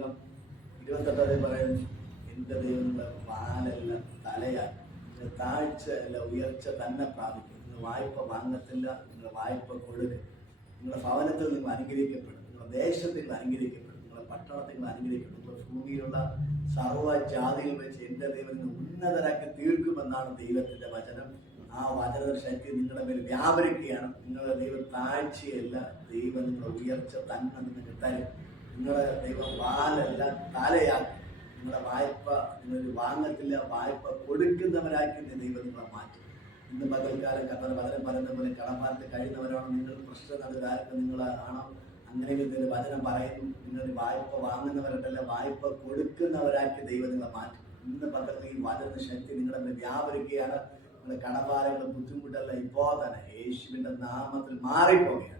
സങ്കീർത്തനം 28 പറയുന്നു, എന്റെ ദൈവം നിങ്ങളെ വാലല്ല തലയാണ്, നിങ്ങൾ താഴ്ച അല്ല ഉയർച്ച തന്നെ പ്രാപിക്കും. നിങ്ങൾ വായ്പ വാങ്ങത്തില്ല, നിങ്ങൾ വായ്പ കൊടുക്കും. നിങ്ങളുടെ ഭവനത്തിൽ നിങ്ങൾ അനുഗ്രഹിക്കപ്പെടും, നിങ്ങളുടെ ദേശത്തിൽ നിങ്ങൾ അനുഗ്രഹിക്കപ്പെടും, നിങ്ങളുടെ പട്ടണത്തിൽ നിങ്ങൾ അനുഗ്രഹിക്കപ്പെടും. നിങ്ങളുടെ ഭൂമിയിലുള്ള സർവ്വ ജാതികൾ വെച്ച് എന്റെ ദൈവം നിങ്ങൾ ഉന്നതരാക്കി തീർക്കുമെന്നാണ് ദൈവത്തിന്റെ വചനം. ആ വചന ശക്തി നിങ്ങളുടെ മേൽ വ്യാപരിക്കുകയാണ്. നിങ്ങളുടെ ദൈവം താഴ്ചയല്ല, ദൈവം നിങ്ങളുടെ ഉയർച്ച തന്നെ നിങ്ങൾക്ക് തരും. നിങ്ങളുടെ ദൈവം വാലല്ല തലയാക്കി, നിങ്ങളുടെ വായ്പ നിങ്ങൾ വാങ്ങത്തില്ല, വായ്പ കൊടുക്കുന്നവരാക്കി ദൈവം നിങ്ങളെ മാറ്റും. ഇന്ന് പകൽക്കാലം കർത്താവ് വചനം പറയുന്ന പോലെ കടപ്പാലത്ത് കഴിയുന്നവരാണോ നിങ്ങൾ? പ്രശ്നക്കാർക്ക് നിങ്ങൾ ആണോ? അങ്ങനെ ഇതിന് വചനം പറയുന്നു, നിങ്ങൾ വായ്പ വാങ്ങുന്നവരല്ല, വായ്പ കൊടുക്കുന്നവരാക്കി ദൈവം നിങ്ങളെ മാറ്റും. ഇന്ന് പകൽ ഈ വചന ശക്തി നിങ്ങളുടെ മേൽ വ്യാപരിക്കുകയാണ്. നിങ്ങളുടെ കടഭാരങ്ങളും ബുദ്ധിമുട്ടല്ല ഇപ്പോൾ തന്നെ യേശുവിന്റെ നാമത്തിൽ മാറിപ്പോവുകയാണ്.